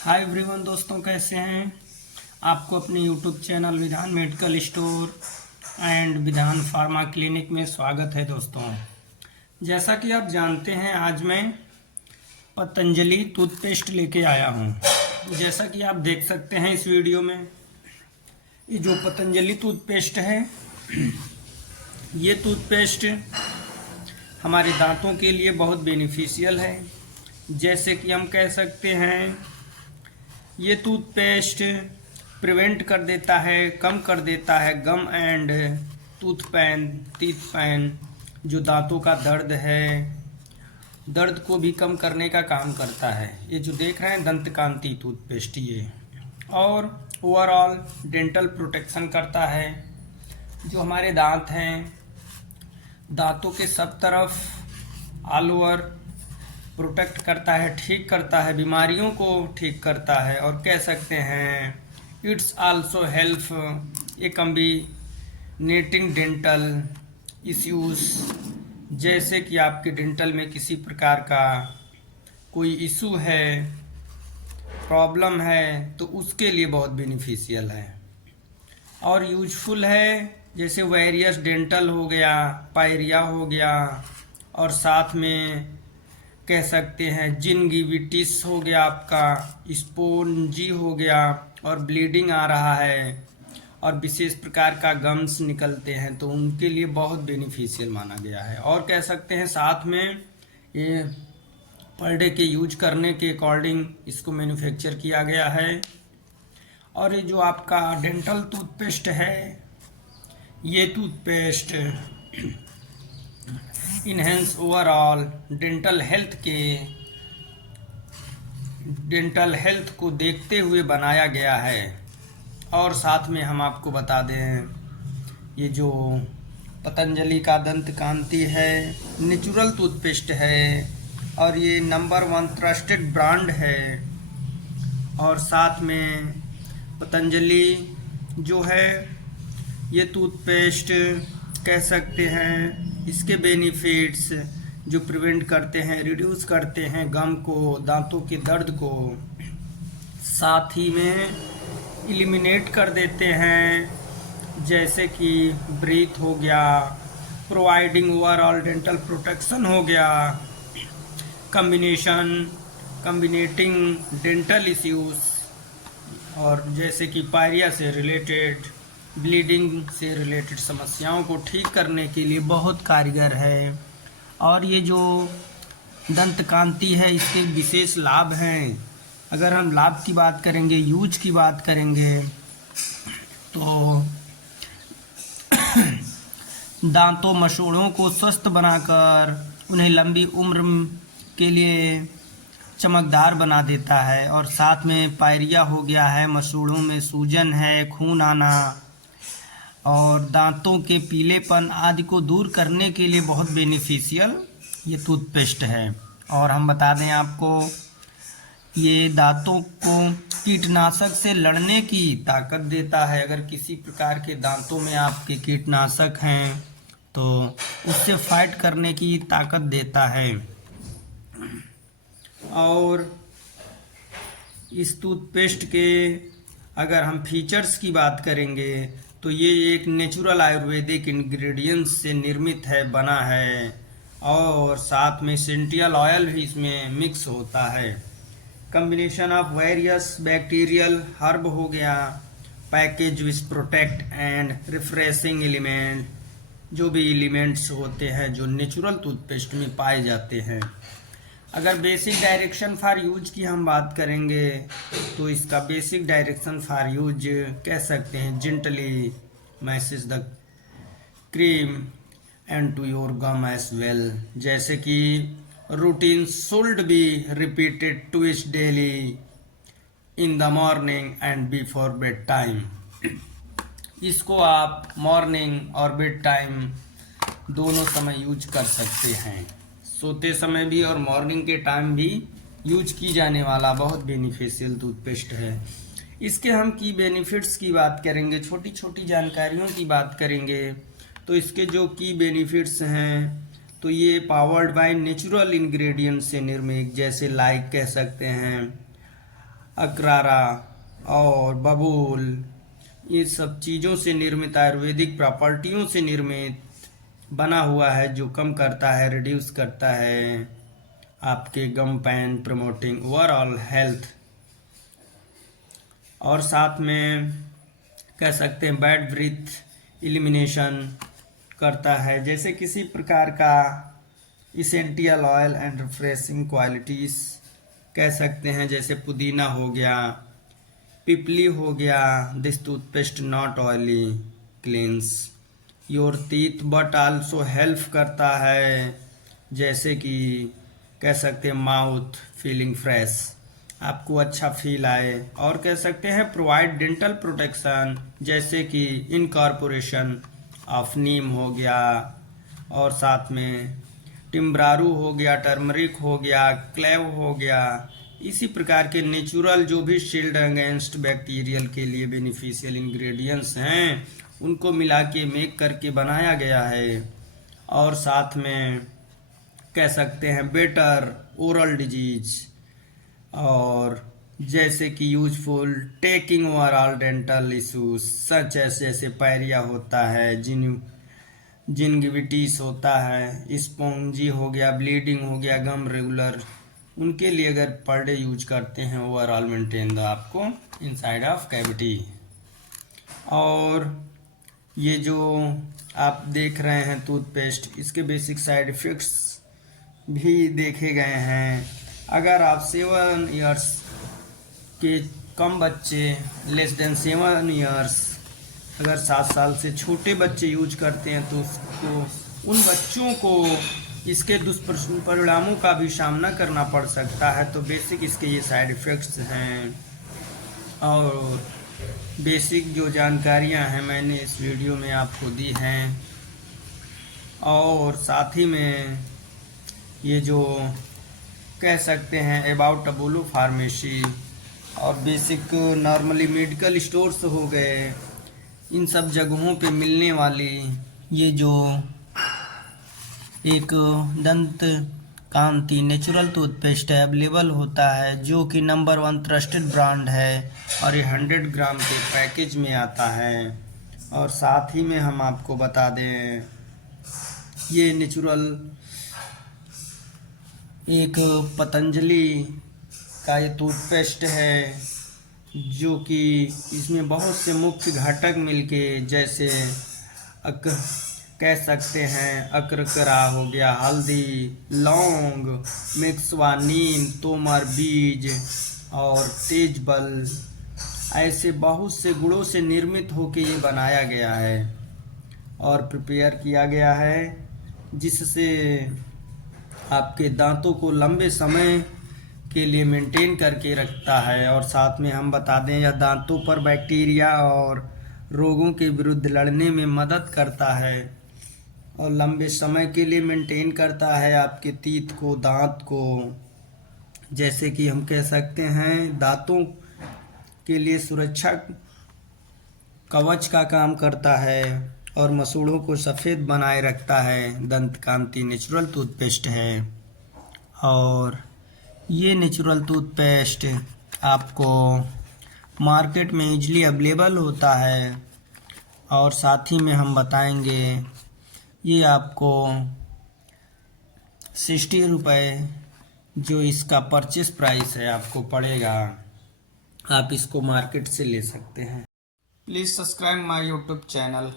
Hi everyone दोस्तों, कैसे हैं। आपको अपने यूट्यूब चैनल विधान मेडिकल स्टोर एंड विधान फार्मा क्लिनिक में स्वागत है दोस्तों। जैसा कि आप जानते हैं, आज मैं पतंजलि टूथपेस्ट लेके आया हूं। जैसा कि आप देख सकते हैं इस वीडियो में, ये जो पतंजलि टूथपेस्ट है, ये टूथपेस्ट हमारे दांतों के लिए बहुत बेनिफिशियल है। जैसे कि हम कह सकते हैं, ये टूथपेस्ट प्रिवेंट कर देता है, कम कर देता है गम एंड टीथ पेन, जो दांतों का दर्द है, दर्द को भी कम करने का काम करता है। ये जो देख रहे हैं दंत कांति टूथपेस्ट, ये और ओवरऑल डेंटल प्रोटेक्शन करता है। जो हमारे दांत हैं, दांतों के सब तरफ ऑल ओवर प्रोटेक्ट करता है, ठीक करता है, बीमारियों को ठीक करता है। और कह सकते हैं it's also help a combating dental issues. जैसे कि आपके डेंटल में किसी प्रकार का कोई इशू है, प्रॉब्लम है, तो उसके लिए बहुत बेनिफिशियल है और यूजफुल है। जैसे वेरियस डेंटल हो गया, पायरिया हो गया, और साथ में कह सकते हैं जिंगिविटिस हो गया, आपका स्पोंजी हो गया और ब्लीडिंग आ रहा है और विशेष प्रकार का गम्स निकलते हैं, तो उनके लिए बहुत बेनिफिशियल माना गया है। और कह सकते हैं साथ में ये पर डे के यूज करने के अकॉर्डिंग इसको मैन्युफैक्चर किया गया है। और ये जो आपका डेंटल टूथपेस्ट है, ये toothpaste enhance overall dental health को देखते हुए बनाया गया है। और साथ में हम आपको बता दें, ये जो पतंजलि का दंत कांति है, नेचुरल टूथपेस्ट है और ये नंबर 1 ट्रस्टेड ब्रांड है। और साथ में पतंजलि जो है, ये टूथपेस्ट कह सकते हैं इसके बेनिफिट्स जो प्रिवेंट करते हैं, रिड्यूस करते हैं गम को, दांतों के दर्द को, साथ ही में इलिमिनेट कर देते हैं। जैसे कि ब्रीथ हो गया, प्रोवाइडिंग ओवरऑल डेंटल प्रोटेक्शन हो गया, कम्बिनेटिंग डेंटल इश्यूज, और जैसे कि पायरिया से रिलेटेड, ब्लीडिंग से रिलेटेड समस्याओं को ठीक करने के लिए बहुत कारगर है। और ये जो दंत कांति है, इसके विशेष लाभ हैं। अगर हम लाभ की बात करेंगे, यूज की बात करेंगे, तो दांतों मसूड़ों को स्वस्थ बनाकर उन्हें लंबी उम्र के लिए चमकदार बना देता है। और साथ में पायरिया हो गया है, मसूड़ों में सूजन है, खून आना और दांतों के पीलेपन आदि को दूर करने के लिए बहुत बेनिफिशियल ये टूथपेस्ट है। और हम बता दें आपको, ये दांतों को कीटनाशक से लड़ने की ताकत देता है। अगर किसी प्रकार के दांतों में आपके कीटनाशक हैं तो उससे फाइट करने की ताकत देता है। और इस टूथपेस्ट के अगर हम फीचर्स की बात करेंगे, तो ये एक नेचुरल आयुर्वेदिक इंग्रेडिएंट्स से निर्मित है, बना है, और साथ में एसेंशियल ऑयल भी इसमें मिक्स होता है। Combination of various bacterial herb हो गया, package with protect and refreshing element, जो भी एलिमेंट्स होते हैं जो नेचुरल टूथपेस्ट में पाए जाते हैं। अगर बेसिक डायरेक्शन फॉर यूज की हम बात करेंगे, तो इसका बेसिक डायरेक्शन फॉर यूज कह सकते हैं gently massage the cream and to your gum as well. जैसे कि routine should be repeated twice daily in the morning and before bed time. इसको आप मॉर्निंग और बेड टाइम दोनों समय यूज कर सकते हैं, सोते समय भी और मॉर्निंग के टाइम भी यूज की जाने वाला बहुत बेनिफिशियल टूथपेस्ट है। इसके हम की बेनिफिट्स की बात करेंगे, छोटी छोटी जानकारियों की बात करेंगे, तो इसके जो की बेनिफिट्स हैं, तो ये पावर्ड बाय नेचुरल इंग्रेडिएंट से निर्मित, जैसे लाइक कह सकते हैं अकरारा और बबूल, ये सब चीज़ों से निर्मित, आयुर्वेदिक प्रॉपर्टियों से निर्मित बना हुआ है, जो कम करता है, रिड्यूस करता है आपके गम पेन, प्रमोटिंग ओवरऑल हेल्थ। और साथ में कह सकते हैं बैड ब्रीथ एलिमिनेशन करता है, जैसे किसी प्रकार का essential oil and refreshing qualities कह सकते हैं, जैसे पुदीना हो गया, पिपली हो गया। This toothpaste not oily, क्लींस your teeth but also help करता है, जैसे कि कह सकते हैं माउथ फीलिंग फ्रेश, आपको अच्छा फील आए। और कह सकते हैं प्रोवाइड डेंटल प्रोटेक्शन, जैसे कि इनकॉर्पोरेशन ऑफ नीम हो गया, और साथ में टिम्ब्रारू हो गया, टर्मरिक हो गया, क्लेव हो गया। इसी प्रकार के नेचुरल जो भी शील्ड अगेंस्ट बैक्टीरियल के लिए बेनिफिशियल इंग्रेडिएंट्स हैं, उनको मिला के मेक करके बनाया गया है। और साथ में कह सकते हैं बेटर ओरल डिजीज, और जैसे कि useful taking overall dental issues सच जैसे पायरिया होता है, जिंगिविटीज होता है, स्पॉन्जी हो गया, ब्लीडिंग हो गया, गम रेगुलर, उनके लिए अगर पर डे यूज करते हैं ओवरऑल मेंटेन द आपको इनसाइड ऑफ कैविटी। और ये जो आप देख रहे हैं टूथपेस्ट, इसके बेसिक साइड इफ़ेक्ट्स भी देखे गए हैं। अगर आप 7 इयर्स के कम बच्चे, लेस देन 7 इयर्स, अगर 7 साल से छोटे बच्चे यूज करते हैं तो उसको, उन बच्चों को इसके दुष्परिणामों का भी सामना करना पड़ सकता है। तो बेसिक इसके ये साइड इफ़ेक्ट्स हैं, और बेसिक जो जानकारियां हैं मैंने इस वीडियो में आपको दी हैं। और साथ ही में ये जो कह सकते हैं अबाउट अपोलो फार्मेसी और बेसिक नॉर्मली मेडिकल स्टोर्स हो गए, इन सब जगहों पे मिलने वाली ये जो एक दंत कांति नेचुरल टूथपेस्ट है, अवेलेबल होता है, जो कि नंबर 1 ट्रस्टेड ब्रांड है, और ये 100 ग्राम के पैकेज में आता है। और साथ ही में हम आपको बता दें, ये नेचुरल एक पतंजलि का ये टूथपेस्ट है, जो कि इसमें बहुत से मुख्य घटक मिलके, जैसे कह सकते हैं अकरकरा हो गया, हल्दी, लौंग, मिक्सवा, नीम, तोमर बीज और तेजबल, ऐसे बहुत से गुणों से निर्मित होकर ये बनाया गया है और प्रिपेयर किया गया है, जिससे आपके दांतों को लंबे समय के लिए मेंटेन करके रखता है। और साथ में हम बता दें, यह दांतों पर बैक्टीरिया और रोगों के विरुद्ध लड़ने में मदद करता है और लंबे समय के लिए मेंटेन करता है आपके टीथ को, दांत को, जैसे कि हम कह सकते हैं दांतों के लिए सुरक्षा कवच का काम करता है और मसूड़ों को सफ़ेद बनाए रखता है। दंत कांति नेचुरल टूथपेस्ट है, और ये नेचुरल टूथपेस्ट आपको मार्केट में इजीली अवेलेबल होता है। और साथ ही में हम बताएंगे, ये आपको 60 रुपये जो इसका परचेस प्राइस है आपको पड़ेगा, आप इसको मार्केट से ले सकते हैं। Please subscribe my YouTube channel.